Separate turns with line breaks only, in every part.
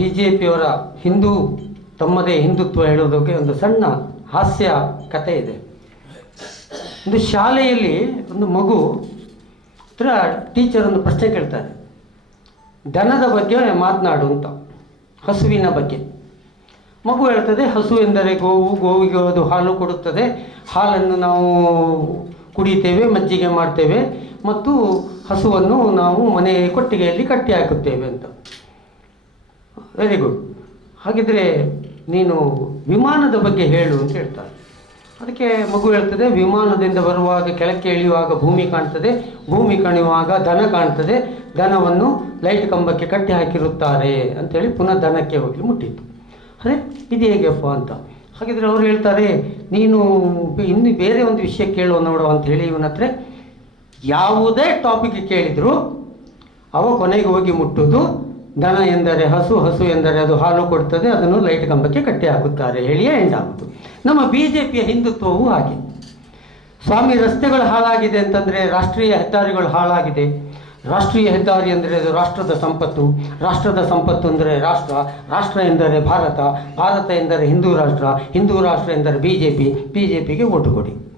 B J ಪಿಯವರ Hindu ತಮ್ಮದೇ ಹಿಂದುತ್ವ ಹೇಳೋದಕ್ಕೆ ಒಂದು ಸಣ್ಣ ಹಾಸ್ಯ ಕಥೆ ಇದೆ. ಒಂದು ಶಾಲೆಯಲ್ಲಿ ಒಂದು ಮಗು ಹತ್ರ ಟೀಚರ್ ಒಂದು ಪ್ರಶ್ನೆ ಕೇಳ್ತಾರೆ ದನದ ಬಗ್ಗೆ ಮಾತನಾಡು ಅಂತ, ಹಸುವಿನ ಬಗ್ಗೆ. ಮಗು ಹೇಳ್ತದೆ, ಹಸು ಎಂದರೆ ಗೋವು, ಗೋವಿಗೆ ಅದು ಹಾಲು ಕೊಡುತ್ತದೆ. ಹಾಲನ್ನು ನಾವು ಕುಡಿತೇವೆ, ಮಜ್ಜಿಗೆ ಮಾಡ್ತೇವೆ. ಮತ್ತು ಹಸುವನ್ನು ನಾವು ಮನೆ ಕೊಟ್ಟಿಗೆಯಲ್ಲಿ ಕಟ್ಟಿ ಹಾಕುತ್ತೇವೆ ಅಂತ. ವೆರಿ ಗುಡ್ ಹಾಗಿದ್ರೆ ನೀನು ವಿಮಾನದ ಬಗ್ಗೆ ಹೇಳು ಅಂತ ಹೇಳ್ತಾರೆ ಅದಕ್ಕೆ ಮಗು ಹೇಳ್ತದೆ, ವಿಮಾನದಿಂದ ಬರುವಾಗ ಕೆಳಕ್ಕೆ ಇಳಿಯುವಾಗ ಭೂಮಿ ಕಾಣ್ತದೆ, ಭೂಮಿ ಕಾಣುವಾಗ ದನ ಕಾಣ್ತದೆ, ದನವನ್ನು ಲೈಟ್ ಕಂಬಕ್ಕೆ ಕಟ್ಟಿ ಹಾಕಿರುತ್ತಾರೆ ಅಂತೇಳಿ ಪುನಃ ದನಕ್ಕೆ ಹೋಗಿ ಮುಟ್ಟಿತ್ತು ಅದೇ ಇದು ಹೇಗೆಪ್ಪ ಅಂತ? ಹಾಗಿದ್ರೆ ಅವ್ರು ಹೇಳ್ತಾರೆ, ನೀನು ಇನ್ನು ಬೇರೆ ಒಂದು ವಿಷಯ ಕೇಳುವ ನೋಡುವ ಅಂತ ಹೇಳಿ ಇವನ ಹತ್ರ, ಯಾವುದೇ ಟಾಪಿಕ್ ಕೇಳಿದ್ರು ಅವ ಕೊನೆಗೆ ಹೋಗಿ ಮುಟ್ಟುವುದು ದನ ಎಂದರೆ ಹಸು ಹಸು ಎಂದರೆ ಅದು ಹಾಲು ಕೊಡ್ತದೆ, ಅದನ್ನು ಲೈಟ್ ಕಂಬಕ್ಕೆ ಕಟ್ಟಿ ಹಾಕುತ್ತಾರೆ. ಹೇಳಿಯೇ ಎಂಡಾಗುವುದು ನಮ್ಮ ಬಿ ಜೆ ಪಿಯ ಹಿಂದುತ್ವವು ಹಾಗೆ. ಸ್ವಾಮಿ, ರಸ್ತೆಗಳು ಹಾಳಾಗಿದೆ ಅಂತಂದರೆ ರಾಷ್ಟ್ರೀಯ ಹೆದ್ದಾರಿಗಳು ಹಾಳಾಗಿದೆ. ರಾಷ್ಟ್ರೀಯ ಹೆದ್ದಾರಿ ಅಂದರೆ ಅದು ರಾಷ್ಟ್ರದ ಸಂಪತ್ತು. ರಾಷ್ಟ್ರದ ಸಂಪತ್ತು ಅಂದರೆ ರಾಷ್ಟ್ರ. ರಾಷ್ಟ್ರ ಎಂದರೆ ಭಾರತ. ಭಾರತ ಎಂದರೆ ಹಿಂದೂ ರಾಷ್ಟ್ರ. ಹಿಂದೂ ರಾಷ್ಟ್ರ ಎಂದರೆ B J P B J ಪಿಗೆ ಓಟು ಕೊಡಿ.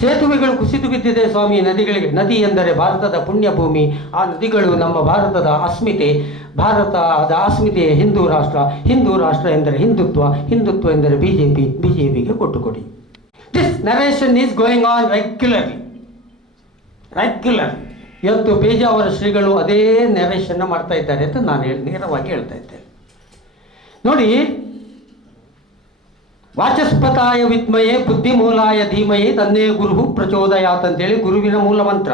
ಸೇತುವೆಗಳು ಕುಸಿದು ಬಿದ್ದಿದೆ ಸ್ವಾಮಿ ನದಿಗಳಿಗೆ. ನದಿ ಎಂದರೆ ಭಾರತದ ಪುಣ್ಯಭೂಮಿ. ಆ ನದಿಗಳು ನಮ್ಮ ಭಾರತದ ಅಸ್ಮಿತೆ. ಭಾರತದ ಅಸ್ಮಿತೆ ಹಿಂದೂ ರಾಷ್ಟ್ರ. ಹಿಂದೂ ರಾಷ್ಟ್ರ ಎಂದರೆ ಹಿಂದುತ್ವ. ಹಿಂದುತ್ವ ಎಂದರೆ B J P B J ಪಿಗೆ ಕೊಟ್ಟು ಕೊಡಿ. This narration is going on regularly regular ಇವತ್ತು ಪೇಜಾವರ ಶ್ರೀಗಳು ಅದೇ ನರೇಷನ್ನ ಮಾಡ್ತಾ ಇದ್ದಾರೆ ಅಂತ ನಾನು ನೇರವಾಗಿ ಹೇಳ್ತಾ ಇದ್ದೇನೆ. ನೋಡಿ ವಾಚಸ್ಪತಾಯ ವಿದ್ಮಯೇ ಬುದ್ಧಿಮೂಲಾಯ ಧೀಮಯೇ ತನ್ನೇ ಗುರುಹು ಪ್ರಚೋದಯಾತ್ ಅಂತೇಳಿ ಗುರುವಿನ ಮೂಲ ಮಂತ್ರ.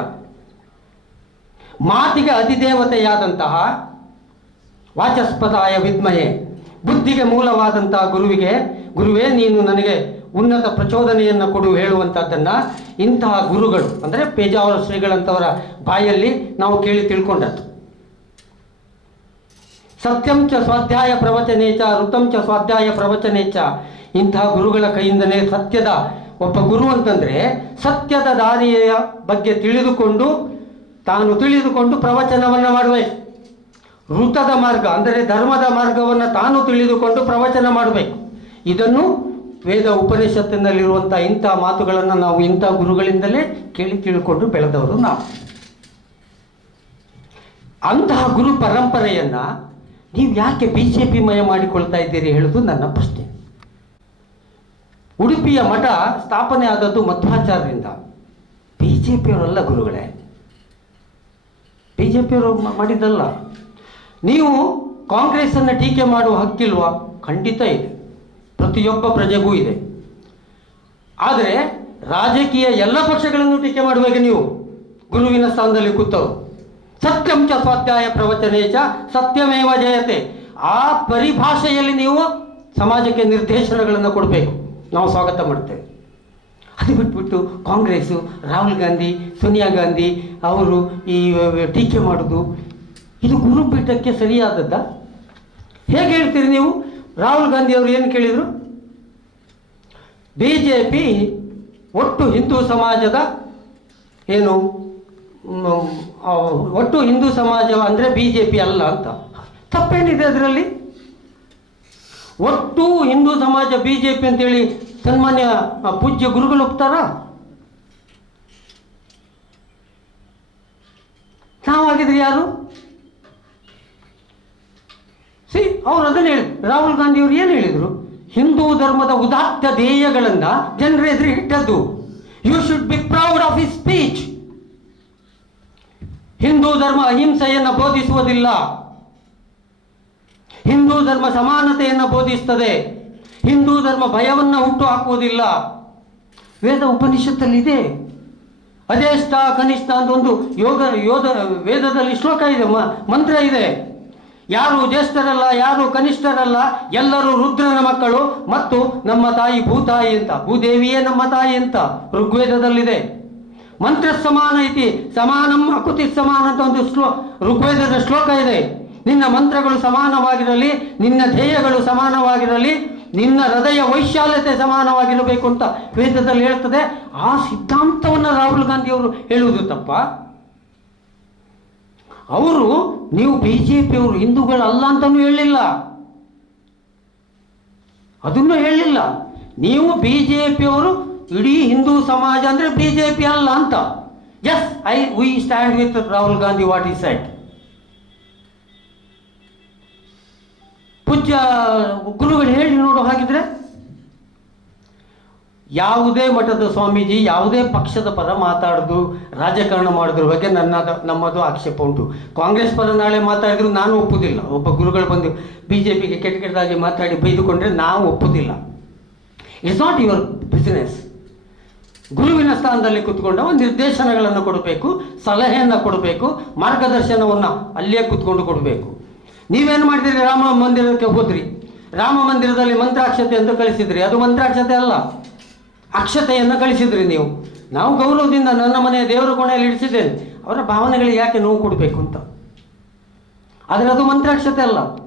ಮಾತಿಗೆ ಅಧಿದೇವತೆಯಾದಂತಹ ವಾಚಸ್ಪತಾಯ ವಿದ್ಮಯೇ ಬುದ್ಧಿಗೆ ಮೂಲವಾದಂತಹ ಗುರುವಿಗೆ, ಗುರುವೇ ನೀನು ನನಗೆ ಉನ್ನತ ಪ್ರಚೋದನೆಯನ್ನು ಕೊಡು ಹೇಳುವಂಥದ್ದನ್ನು ಇಂತಹ ಗುರುಗಳು, ಅಂದರೆ ಪೇಜಾವರ ಶ್ರೀಗಳಂಥವರ ಬಾಯಲ್ಲಿ ನಾವು ಕೇಳಿ ತಿಳ್ಕೊಂಡದ್ದು. ಸತ್ಯಂ ಚ ಸ್ವಾಧ್ಯಾಯ ಪ್ರವಚನೇಚ ಋತಂ ಚ ಸ್ವಾಧ್ಯಾಯ ಪ್ರವಚನೇಚ ಇಂತಹ ಗುರುಗಳ ಕೈಯಿಂದಲೇ ಸತ್ಯದ ಒಬ್ಬ ಗುರು ಅಂತಂದರೆ ಸತ್ಯದ ದಾರಿಯ ಬಗ್ಗೆ ತಿಳಿದುಕೊಂಡು, ತಾನು ತಿಳಿದುಕೊಂಡು ಪ್ರವಚನವನ್ನು ಮಾಡಬೇಕು ಋತದ ಮಾರ್ಗ ಅಂದರೆ ಧರ್ಮದ ಮಾರ್ಗವನ್ನು ತಾನು ತಿಳಿದುಕೊಂಡು ಪ್ರವಚನ ಮಾಡಬೇಕು. ಇದನ್ನು ವೇದ ಉಪನಿಷತ್ತಿನಲ್ಲಿರುವಂಥ ಇಂಥ ಮಾತುಗಳನ್ನು ನಾವು ಇಂಥ ಗುರುಗಳಿಂದಲೇ ಕೇಳಿ ತಿಳ್ಕೊಂಡು ಬೆಳೆದವರು ನಾವು. ಅಂತಹ ಗುರು ಪರಂಪರೆಯನ್ನು ನೀವು ಯಾಕೆ ಬಿ ಜೆ ಪಿ ಮಯ ಮಾಡಿಕೊಳ್ತಾ ಇದ್ದೀರಿ ಹೇಳೋದು ನನ್ನ ಪ್ರಶ್ನೆ. ಉಡುಪಿಯ ಮಠ ಸ್ಥಾಪನೆ ಆದದ್ದು ಮಧ್ವಾಚಾರದಿಂದ ಬಿ ಜೆ ಪಿಯವರಲ್ಲ ಗುರುಗಳೇ. ಬಿ ಜೆ ಪಿಯವರು ಮಾಡಿದ್ದಲ್ಲ. ನೀವು ಕಾಂಗ್ರೆಸ್ಸನ್ನು ಟೀಕೆ ಮಾಡುವ ಹಕ್ಕಿಲ್ವಾ? ಖಂಡಿತ ಇದೆ. ಪ್ರತಿಯೊಬ್ಬ ಪ್ರಜೆಗೂ ಇದೆ. ಆದರೆ ರಾಜಕೀಯ ಎಲ್ಲ ಪಕ್ಷಗಳನ್ನು ಟೀಕೆ ಮಾಡುವಾಗ ನೀವು ಗುರುವಿನ ಸ್ಥಾನದಲ್ಲಿ ಕೂತವರು. ಸತ್ಯಂ ಚ ಸ್ವಾಧ್ಯಾಯ ಪ್ರವಚನೇ ಚ, ಸತ್ಯಮೇವ ಜಯತೆ. ಆ ಪರಿಭಾಷೆಯಲ್ಲಿ ನೀವು ಸಮಾಜಕ್ಕೆ ನಿರ್ದೇಶನಗಳನ್ನು ಕೊಡಬೇಕು. ನಾವು ಸ್ವಾಗತ ಮಾಡ್ತೇವೆ ಅದು ಬಿಟ್ಬಿಟ್ಟು ಕಾಂಗ್ರೆಸ್ಸು ರಾಹುಲ್ ಗಾಂಧಿ, ಸೋನಿಯಾ ಗಾಂಧಿ ಅವರು ಈ ಟೀಕೆ ಮಾಡೋದು. ಇದು ಗುರುಪೀಠಕ್ಕೆ ಸರಿಯಾದದ್ದ? ಹೇಗೆ ಹೇಳ್ತೀರಿ ನೀವು? ರಾಹುಲ್ ಗಾಂಧಿ ಅವರು ಏನು ಕೇಳಿದರು? ಬಿ ಜೆ ಪಿ ಒಟ್ಟು ಹಿಂದೂ ಸಮಾಜದ ಏನು ಒಟ್ಟು ಹಿಂದೂ ಸಮಾಜ ಅಂದರೆ ಬಿ ಜೆ ಪಿ ಅಲ್ಲ ಅಂತ. ತಪ್ಪೇನಿದೆ ಅದರಲ್ಲಿ? ಒಟ್ಟು ಹಿಂದೂ ಸಮಾಜ ಬಿ ಜೆ ಪಿ ಅಂತೇಳಿ ಸನ್ಮಾನ್ಯ ಪೂಜ್ಯ ಗುರುಗಳು ಒಪ್ತಾರಾ? ನಾವಾಗಿದ್ರೆ ಯಾರು? ಸಿ, ಅವ್ರು ಅದನ್ನ ಹೇಳಿ, ರಾಹುಲ್ ಗಾಂಧಿ ಅವರು ಏನು ಹೇಳಿದರು? ಹಿಂದೂ ಧರ್ಮದ ಉದಾತ್ತ ಧ್ಯೇಯಗಳನ್ನು ಜನರ ಎದುರು ಇಟ್ಟದ್ದು you should be proud of his speech Hindu ಧರ್ಮ ಅಹಿಂಸೆಯನ್ನು ಬೋಧಿಸುವುದಿಲ್ಲ. ಹಿಂದೂ ಧರ್ಮ ಸಮಾನತೆಯನ್ನು ಬೋಧಿಸ್ತದೆ. ಹಿಂದೂ ಧರ್ಮ ಭಯವನ್ನು ಹುಟ್ಟು ಹಾಕುವುದಿಲ್ಲ ವೇದ ಉಪನಿಷತ್ತಲ್ಲಿದೆ. ಅದೇಷ್ಟ ಕನಿಷ್ಠ ಅಂತ ಒಂದು ಯೋಗ ಯೋಧ ವೇದದಲ್ಲಿ ಶ್ಲೋಕ ಇದೆ ಮಂತ್ರ ಇದೆ. ಯಾರು ಜ್ಯೇಷ್ಠರಲ್ಲ, ಯಾರು ಕನಿಷ್ಠರಲ್ಲ, ಎಲ್ಲರೂ ರುದ್ರನ ಮಕ್ಕಳು ಮತ್ತು ನಮ್ಮ ತಾಯಿ ಭೂತಾಯಿ ಅಂತ, ಭೂದೇವಿಯೇ ನಮ್ಮ ತಾಯಿ ಅಂತ ಋಗ್ವೇದದಲ್ಲಿದೆ. ಮಂತ್ರ ಸಮಾನ ಐತಿ ಸಮಾನಂ ಅಕುತಿ ಸಮಾನ ಅಂತ ಒಂದು ಶ್ಲೋ, ಋಗ್ವೇದದ ಶ್ಲೋಕ ಇದೆ. ನಿನ್ನ ಮಂತ್ರಗಳು ಸಮಾನವಾಗಿರಲಿ, ನಿನ್ನ ಧ್ಯೇಯಗಳು ಸಮಾನವಾಗಿರಲಿ, ನಿನ್ನ ಹೃದಯ ವೈಶಾಲ್ಯತೆ ಸಮಾನವಾಗಿರಬೇಕು ಅಂತ ವೇದದಲ್ಲಿ ಹೇಳ್ತದೆ. ಆ ಸಿದ್ಧಾಂತವನ್ನು ರಾಹುಲ್ ಗಾಂಧಿಯವರು ಹೇಳುವುದು ತಪ್ಪ. ಅವರು, ನೀವು ಬಿ ಜೆ ಪಿಯವರು ಹಿಂದೂಗಳಲ್ಲ ಅಂತಲೂ ಹೇಳಿಲ್ಲ. ಅದನ್ನು ಹೇಳಿಲ್ಲ. ನೀವು ಬಿ ಜೆ ಪಿಯವರು ಇಡೀ ಹಿಂದೂ ಸಮಾಜ ಅಂದರೆ ಬಿ ಜೆ ಪಿ ಅಲ್ಲ ಅಂತ. Yes I we stand with Rahul Gandhi what is site ಪೂಜ್ಯ ಗುರುಗಳು ಹೇಳಿ ನೋಡು ಹಾಗಿದ್ರೆ. ಯಾವುದೇ ಮಠದ ಸ್ವಾಮೀಜಿ, ಯಾವುದೇ ಪಕ್ಷದ ಪರ ಮಾತಾಡೋದು ರಾಜಕಾರಣ ಮಾಡೋದ್ರ ಬಗ್ಗೆ ನನ್ನ ನಮ್ಮದು ಆಕ್ಷೇಪ ಉಂಟು. ಕಾಂಗ್ರೆಸ್ ಪರ ನಾಳೆ ಮಾತಾಡಿದ್ರು ನಾನು ಒಪ್ಪುದಿಲ್ಲ. ಒಬ್ಬ ಗುರುಗಳು ಬಂದು ಬಿ ಜೆ ಪಿಗೆ ಕೆಟ್ಟ ಕೆಟ್ಟದಾಗಿ ಮಾತಾಡಿ ಬೈದುಕೊಂಡ್ರೆ ನಾವು ಒಪ್ಪುದಿಲ್ಲ. ಇಟ್ಸ್ ನಾಟ್ ಯುವರ್ ಬಿಸಿನೆಸ್ ಗುರುವಿನ ಸ್ಥಾನದಲ್ಲಿ ಕುತ್ಕೊಂಡು ಒಂದು ನಿರ್ದೇಶನಗಳನ್ನು ಕೊಡಬೇಕು, ಸಲಹೆಯನ್ನು ಕೊಡಬೇಕು, ಮಾರ್ಗದರ್ಶನವನ್ನು ಅಲ್ಲಿಯೇ ಕುತ್ಕೊಂಡು ಕೊಡಬೇಕು. ನೀವೇನು ಮಾಡಿದ್ರಿ? ರಾಮ ಮಂದಿರಕ್ಕೆ ಹೋದ್ರಿ. ರಾಮ ಮಂದಿರದಲ್ಲಿ ಮಂತ್ರಾಕ್ಷತೆ ಅಂತ ಕಳಿಸಿದ್ರಿ. ಅದು ಮಂತ್ರಾಕ್ಷತೆ ಅಲ್ಲ. ಅಕ್ಷತೆಯನ್ನು ಕಳಿಸಿದ್ರಿ ನೀವು. ನಾವು ಗೌರವದಿಂದ ನನ್ನ ಮನೆಯ ದೇವರ ಕೋಣೆಯಲ್ಲಿ ಇಡಿಸಿದ್ದೇನೆ ಅವರ ಭಾವನೆಗಳಿಗೆ ಯಾಕೆ ನೋವು ಕೊಡಬೇಕು ಅಂತ? ಆದರೆ ಅದು ಮಂತ್ರಾಕ್ಷತೆ ಅಲ್ಲ.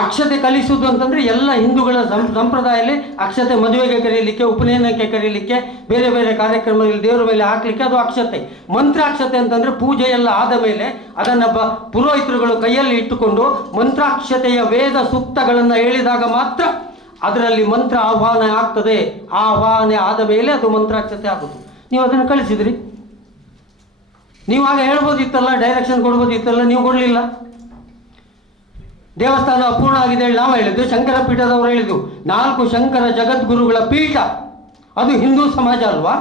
ಅಕ್ಷತೆ ಕಲಿಸುವುದು ಅಂತಂದ್ರೆ ಎಲ್ಲ ಹಿಂದೂಗಳ ಸಂಪ್ರದಾಯದಲ್ಲಿ ಅಕ್ಷತೆ ಮದುವೆಗೆ ಕರೀಲಿಕ್ಕೆ, ಉಪನಯನಕ್ಕೆ ಕರೀಲಿಕ್ಕೆ, ಬೇರೆ ಬೇರೆ ಕಾರ್ಯಕ್ರಮದಲ್ಲಿ ದೇವರ ಮೇಲೆ ಹಾಕ್ಲಿಕ್ಕೆ ಅದು ಅಕ್ಷತೆ. ಮಂತ್ರಾಕ್ಷತೆ ಅಂತಂದ್ರೆ ಪೂಜೆ ಎಲ್ಲ ಆದ ಮೇಲೆ ಅದನ್ನು ಬ ಪುರೋಹಿತರುಗಳು ಕೈಯಲ್ಲಿ ಇಟ್ಟುಕೊಂಡು ಮಂತ್ರಾಕ್ಷತೆಯ ವೇದ ಸೂಕ್ತಗಳನ್ನು ಹೇಳಿದಾಗ ಮಾತ್ರ ಅದರಲ್ಲಿ ಮಂತ್ರ ಆಹ್ವಾನ ಆಗ್ತದೆ. ಆಹ್ವಾನ ಆದ ಮೇಲೆ ಅದು ಮಂತ್ರಾಕ್ಷತೆ ಆಗುದು. ನೀವು ಅದನ್ನು ಕಳಿಸಿದ್ರಿ. ನೀವು ಆಗ ಹೇಳ್ಬೋದಿತ್ತಲ್ಲ ಡೈರೆಕ್ಷನ್ ಕೊಡ್ಬೋದಿತ್ತಲ್ಲ, ನೀವು ಕೊಡಲಿಲ್ಲ. ದೇವಸ್ಥಾನ ಅಪೂರ್ಣ ಆಗಿದೆ ಹೇಳಿ ನಾವು ಹೇಳಿದ್ದು ಶಂಕರ ಪೀಠದವರು ಹೇಳಿದ್ದು. ನಾಲ್ಕು ಶಂಕರ ಜಗದ್ಗುರುಗಳ ಪೀಠ. ಅದು ಹಿಂದೂ ಸಮಾಜ ಅಲ್ವಾ?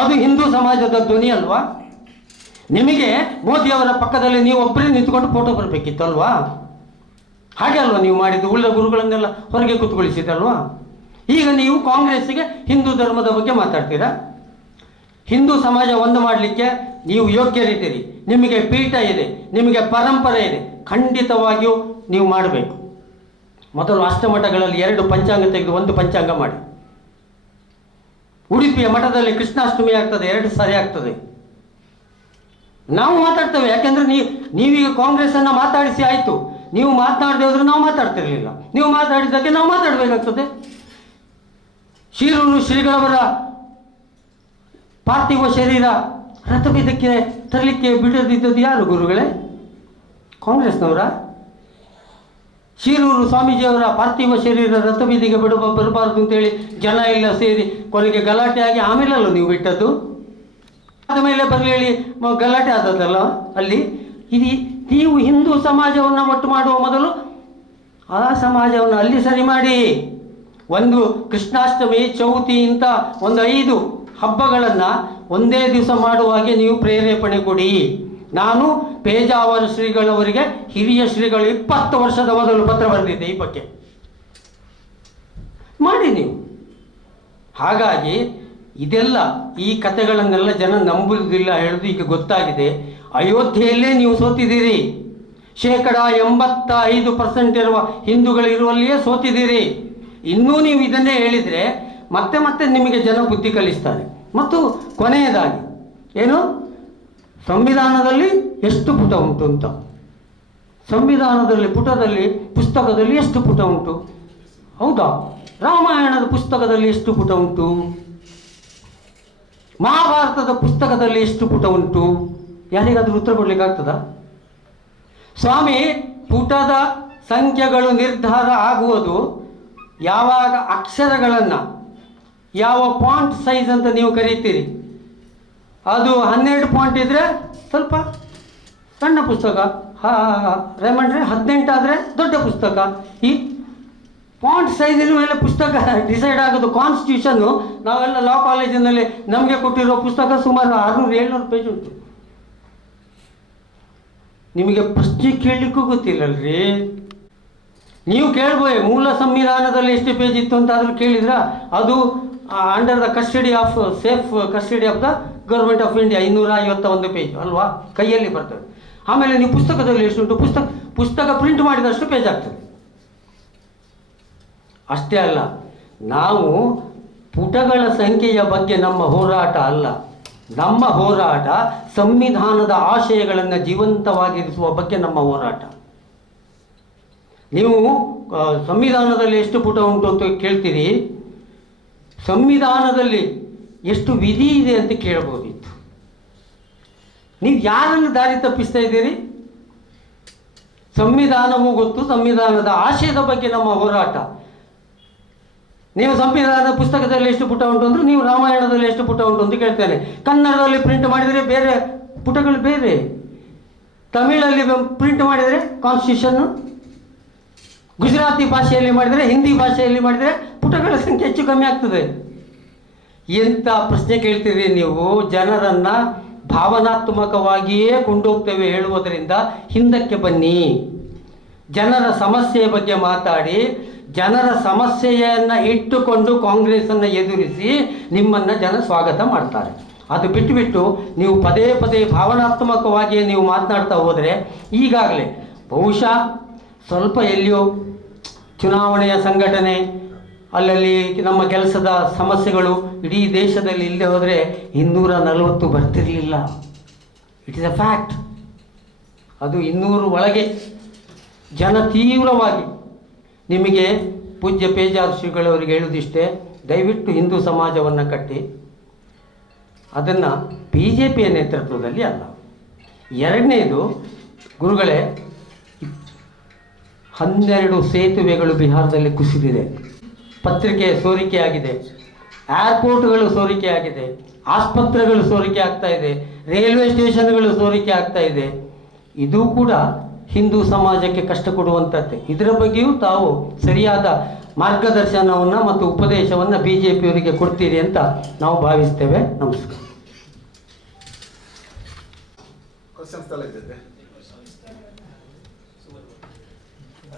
ಅದು ಹಿಂದೂ ಸಮಾಜದ ಧ್ವನಿ ಅಲ್ವಾ? ನಿಮಗೆ ಮೋದಿಯವರ ಪಕ್ಕದಲ್ಲಿ ನೀವು ಒಬ್ಬರೇ ನಿಂತ್ಕೊಂಡು ಫೋಟೋ ಬರಬೇಕಿತ್ತು ಅಲ್ವಾ? ಹಾಗೆ ಅಲ್ವಾ ನೀವು ಮಾಡಿದ್ದು? ಉಳಿದ ಗುರುಗಳನ್ನೆಲ್ಲ ಹೊರಗೆ ಕೂತ್ಕೊಳಿಸಿದ್ದಲ್ವಾ? ಈಗ ನೀವು ಕಾಂಗ್ರೆಸ್ಸಿಗೆ ಹಿಂದೂ ಧರ್ಮದ ಬಗ್ಗೆ ಮಾತಾಡ್ತೀರಾ? ಹಿಂದೂ ಸಮಾಜ ಒಂದು ಮಾಡಲಿಕ್ಕೆ ನೀವು ಯೋಗ್ಯರಿದ್ದೀರಿ. ನಿಮಗೆ ಪೀಠ ಇದೆ, ನಿಮಗೆ ಪರಂಪರೆ ಇದೆ. ಖಂಡಿತವಾಗಿಯೂ ನೀವು ಮಾಡಬೇಕು. ಮೊದಲು ಅಷ್ಟಮಠಗಳಲ್ಲಿ ಎರಡು ಪಂಚಾಂಗ ತೆಗೆದು ಒಂದು ಪಂಚಾಂಗ ಮಾಡಿ. ಉಡುಪಿಯ ಮಠದಲ್ಲಿ ಕೃಷ್ಣಾಷ್ಟಮಿ ಆಗ್ತದೆ, ಎರಡು ಸಾರಿ ಆಗ್ತದೆ. ನಾವು ಮಾತಾಡ್ತೇವೆ, ಯಾಕೆಂದ್ರೆ ನೀವು ನೀವೀಗ ಕಾಂಗ್ರೆಸ್ ಅನ್ನ ಮಾತಾಡಿಸಿ ಆಯ್ತು. ನೀವು ಮಾತನಾಡದೆ ಹೋದ್ರೆ ನಾವು ಮಾತಾಡ್ತಿರ್ಲಿಲ್ಲ. ನೀವು ಮಾತಾಡಿದ್ದಕ್ಕೆ ನಾವು ಮಾತಾಡಬೇಕಾಗ್ತದೆ. ಶಿರೂರು ಶ್ರೀಗಳವರ ಪಾರ್ಥಿವ ಶರೀರ ರಥಬೀದಕ್ಕೆ ತರಲಿಕ್ಕೆ ಬಿಡದಿದ್ದದ್ದು ಯಾರು ಗುರುಗಳೇ? ಕಾಂಗ್ರೆಸ್ನವರ? ಶಿರೂರು ಸ್ವಾಮೀಜಿಯವರ ಪಾರ್ಥಿವ ಶರೀರ ರಥಬೀದಿಗೆ ಬಿಡುವ ಬರಬಾರದು ಅಂತೇಳಿ ಜನ ಎಲ್ಲ ಸೇರಿ ಕೊನೆಗೆ ಗಲಾಟೆ ಆಗಿ ಆಮೇಲಲ್ಲ ನೀವು ಬಿಟ್ಟದ್ದು? ಅದ ಮೇಲೆ ಬರಲಿ ಗಲಾಟೆ ಆದದ್ದಲ್ಲ ಅಲ್ಲಿ? ಇದು ನೀವು ಹಿಂದೂ ಸಮಾಜವನ್ನು ಒಟ್ಟು ಮಾಡುವ ಮೊದಲು ಆ ಸಮಾಜವನ್ನು ಅಲ್ಲಿ ಸರಿ ಮಾಡಿ. ಒಂದು ಕೃಷ್ಣಾಷ್ಟಮಿ, ಚೌತಿ ಇಂಥ ಒಂದು ಐದು ಹಬ್ಬಗಳನ್ನು ಒಂದೇ ದಿವಸ ಮಾಡುವ ಹಾಗೆ ನೀವು ಪ್ರೇರೇಪಣೆ ಕೊಡಿ. ನಾನು ಪೇಜಾವರ ಶ್ರೀಗಳವರಿಗೆ ಹಿರಿಯ ಶ್ರೀಗಳು ಇಪ್ಪತ್ತು ವರ್ಷದ ಮೊದಲು ಪತ್ರ ಬರೆದಿದ್ದೆ ಈ ಬಗ್ಗೆ ಮಾಡಿ ನೀವು. ಹಾಗಾಗಿ ಇದೆಲ್ಲ ಈ ಕಥೆಗಳನ್ನೆಲ್ಲ ಜನ ನಂಬುವುದಿಲ್ಲ ಹೇಳೋದು ಈಗ ಗೊತ್ತಾಗಿದೆ. ಅಯೋಧ್ಯೆಯಲ್ಲೇ ನೀವು ಸೋತಿದ್ದೀರಿ. ಶೇಕಡ ಎಂಬತ್ತ ಐದು ಪರ್ಸೆಂಟ್ ಇರುವ ಹಿಂದೂಗಳು ಇರುವಲ್ಲಿಯೇ ಸೋತಿದ್ದೀರಿ. ಇನ್ನೂ ನೀವು ಇದನ್ನೇ ಹೇಳಿದರೆ ಮತ್ತೆ ಮತ್ತೆ ನಿಮಗೆ ಜನ ಬುದ್ಧಿ ಕಲಿಸ್ತಾರೆ. ಮತ್ತು ಕೊನೆಯದಾಗಿ, ಏನು? ಸಂವಿಧಾನದಲ್ಲಿ ಎಷ್ಟು ಪುಟ ಉಂಟು ಅಂತ? ಸಂವಿಧಾನದಲ್ಲಿ ಪುಟದಲ್ಲಿ, ಪುಸ್ತಕದಲ್ಲಿ ಎಷ್ಟು ಪುಟ ಉಂಟು? ಹೌದಾ? ರಾಮಾಯಣದ ಪುಸ್ತಕದಲ್ಲಿ ಎಷ್ಟು ಪುಟ ಉಂಟು? ಮಹಾಭಾರತದ ಪುಸ್ತಕದಲ್ಲಿ ಎಷ್ಟು ಪುಟ ಉಂಟು? ಯಾರಿಗಾದ್ರೂ ಉತ್ತರ ಕೊಡ್ಲಿಕ್ಕೆ ಆಗ್ತದಾ ಸ್ವಾಮಿ, ಪುಟದ ಸಂಖ್ಯೆಗಳು ನಿರ್ಧಾರ ಆಗುವುದು ಯಾವಾಗ ಅಕ್ಷರಗಳನ್ನು, ಯಾವ ಪಾಯಿಂಟ್ ಸೈಜ್ ಅಂತ ನೀವು ಕರೀತೀರಿ? ಅದು ಹನ್ನೆರಡು ಪಾಯಿಂಟ್ ಇದ್ದರೆ ಸ್ವಲ್ಪ ಸಣ್ಣ ಪುಸ್ತಕ. ರೇಮಂಡ್ರೆ ಹದಿನೆಂಟು ಆದರೆ ದೊಡ್ಡ ಪುಸ್ತಕ. ಈ ಪಾಯಿಂಟ್ ಸೈಜಿನ ಮೇಲೆ ಪುಸ್ತಕ ಡಿಸೈಡ್ ಆಗೋದು. ಕಾನ್ಸ್ಟಿಟ್ಯೂಷನ್ನು ನಾವೆಲ್ಲ ಲಾ ಕಾಲೇಜಿನಲ್ಲಿ ನಮಗೆ ಕೊಟ್ಟಿರೋ ಪುಸ್ತಕ ಸುಮಾರು ಆರುನೂರು, ಏಳ್ನೂರು ಪೇಜ್ ಉಂಟು. ನಿಮಗೆ ಪ್ರಶ್ನೆ ಕೇಳಲಿಕ್ಕೂ ಗೊತ್ತಿಲ್ಲಲ್ರಿ? ನೀವು ಕೇಳ್ಬೋಯ್, ಮೂಲ ಸಂವಿಧಾನದಲ್ಲಿ ಎಷ್ಟು ಪೇಜ್ ಇತ್ತು ಅಂತ ಆದರೂ ಕೇಳಿದ್ರ? ಅದು under the custody of safe custody of the government of India ಇನ್ನೂರ ಐವತ್ತ ಒಂದು ಪೇಜ್ ಅಲ್ವಾ? ಕೈಯಲ್ಲಿ ಬರ್ತದೆ. ಆಮೇಲೆ ನೀವು ಪುಸ್ತಕದಲ್ಲಿ ಎಷ್ಟುಂಟು ಪುಸ್ತಕ ಪುಸ್ತಕ ಪ್ರಿಂಟ್ ಮಾಡಿದಷ್ಟು ಪೇಜ್ ಆಗ್ತದೆ. ಅಷ್ಟೇ ಅಲ್ಲ, ನಾವು ಪುಟಗಳ ಸಂಖ್ಯೆಯ ಬಗ್ಗೆ ನಮ್ಮ ಹೋರಾಟ ಅಲ್ಲ. ನಮ್ಮ ಹೋರಾಟ ಸಂವಿಧಾನದ ಆಶಯಗಳನ್ನು ಜೀವಂತವಾಗಿರಿಸುವ ಬಗ್ಗೆ ನಮ್ಮ ಹೋರಾಟ. ನೀವು ಸಂವಿಧಾನದಲ್ಲಿ ಎಷ್ಟು ಪುಟ ಉಂಟು ಅಂತ ಕೇಳ್ತೀರಿ? ಸಂವಿಧಾನದಲ್ಲಿ ಎಷ್ಟು ವಿಧಿ ಇದೆ ಅಂತ ಕೇಳಬಹುದಿತ್ತು. ನೀವು ಯಾರನ್ನು ದಾರಿ ತಪ್ಪಿಸ್ತಾ ಇದ್ದೀರಿ? ಸಂವಿಧಾನವೂ ಗೊತ್ತು, ಸಂವಿಧಾನದ ಆಶಯದ ಬಗ್ಗೆ ನಮ್ಮ ಹೋರಾಟ. ನೀವು ಸಂವಿಧಾನದ ಪುಸ್ತಕದಲ್ಲಿ ಎಷ್ಟು ಪುಟ ಉಂಟು ಅಂದ್ರೆ ನೀವು ರಾಮಾಯಣದಲ್ಲಿ ಎಷ್ಟು ಪುಟ ಉಂಟು ಅಂತ ಕೇಳ್ತೇನೆ. ಕನ್ನಡದಲ್ಲಿ ಪ್ರಿಂಟ್ ಮಾಡಿದರೆ ಬೇರೆ ಪುಟಗಳು ಬೇರೆ. ತಮಿಳಲ್ಲಿ ಪ್ರಿಂಟ್ ಮಾಡಿದರೆ ಕಾನ್ಸ್ಟಿಟ್ಯೂಷನ್ ಗುಜರಾತಿ ಭಾಷೆಯಲ್ಲಿ ಮಾಡಿದರೆ ಹಿಂದಿ ಭಾಷೆಯಲ್ಲಿ ಮಾಡಿದರೆ ಪುಟಗಳ ಸಂಖ್ಯೆ ಹೆಚ್ಚು ಕಮ್ಮಿ ಆಗ್ತದೆ. ಎಂಥ ಪ್ರಶ್ನೆ ಕೇಳ್ತೀರಿ ನೀವು? ಜನರನ್ನ ಭಾವನಾತ್ಮಕವಾಗಿಯೇ ಕೊಂಡೋಗ್ತೇವೆ ಹೇಳುವುದರಿಂದ ಹಿಂದಕ್ಕೆ ಬನ್ನಿ. ಜನರ ಸಮಸ್ಯೆಯ ಬಗ್ಗೆ ಮಾತಾಡಿ, ಜನರ ಸಮಸ್ಯೆಯನ್ನು ಇಟ್ಟುಕೊಂಡು ಕಾಂಗ್ರೆಸ್ಸನ್ನು ಎದುರಿಸಿ ನಿಮ್ಮನ್ನು ಜನ ಸ್ವಾಗತ ಮಾಡ್ತಾರೆ. ಅದು ಬಿಟ್ಟುಬಿಟ್ಟು ನೀವು ಪದೇ ಪದೇ ಭಾವನಾತ್ಮಕವಾಗಿಯೇ ನೀವು ಮಾತನಾಡ್ತಾ ಹೋದರೆ ಈಗಾಗಲೇ ಬಹುಶಃ ಸ್ವಲ್ಪ ಎಲ್ಲಿಯೋ ಚುನಾವಣೆಯ ಸಂಘಟನೆ ಅಲ್ಲಲ್ಲಿ ನಮ್ಮ ಕೆಲಸದ ಸಮಸ್ಯೆಗಳು ಇಡೀ ದೇಶದಲ್ಲಿ ಇಲ್ಲದೆ ಹೋದರೆ ಇನ್ನೂರ ನಲವತ್ತು ಬರ್ತಿರಲಿಲ್ಲ. ಇಟ್ ಇಸ್ ಅ ಫ್ಯಾಕ್ಟ್ ಅದು ಇನ್ನೂರು ಒಳಗೆ ಜನ ತೀವ್ರವಾಗಿ ನಿಮಗೆ ಪೂಜ್ಯ ಪೇಜಾರ್ ಶ್ರೀಗಳವರಿಗೆ ಹೇಳುವುದಿಷ್ಟೇ, ದಯವಿಟ್ಟು ಹಿಂದೂ ಸಮಾಜವನ್ನು ಕಟ್ಟಿ. ಅದನ್ನು ಬಿ ಜೆ ಪಿಯ ನೇತೃತ್ವದಲ್ಲಿ ಅಲ್ಲ. ಎರಡನೇದು, ಗುರುಗಳೇ ಹನ್ನೆರಡು ಸೇತುವೆಗಳು ಬಿಹಾರದಲ್ಲಿ ಕುಸಿದಿದೆ. ಪತ್ರಿಕೆ ಸೋರಿಕೆಯಾಗಿದೆ ಏರ್ಪೋರ್ಟ್ಗಳು ಸೋರಿಕೆಯಾಗಿದೆ ಆಸ್ಪತ್ರೆಗಳು ಸೋರಿಕೆ ಆಗ್ತಾ ಇದೆ. ರೈಲ್ವೆ ಸ್ಟೇಷನ್ಗಳು ಸೋರಿಕೆ ಆಗ್ತಾ ಇದೆ. ಇದು ಕೂಡ ಹಿಂದೂ ಸಮಾಜಕ್ಕೆ ಕಷ್ಟ ಕೊಡುವಂಥದ್ದು. ಇದರ ಬಗ್ಗೆಯೂ ತಾವು ಸರಿಯಾದ ಮಾರ್ಗದರ್ಶನವನ್ನು ಮತ್ತು ಉಪದೇಶವನ್ನು ಬಿ ಜೆ ಪಿಯವರಿಗೆ ಕೊಡ್ತೀರಿ ಅಂತ ನಾವು ಭಾವಿಸ್ತೇವೆ. ನಮಸ್ಕಾರ.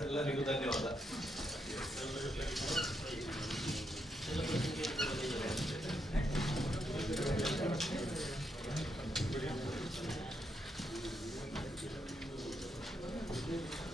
ಎಲ್ಲರಿಗೂ ಧನ್ಯವಾದ. Thank you.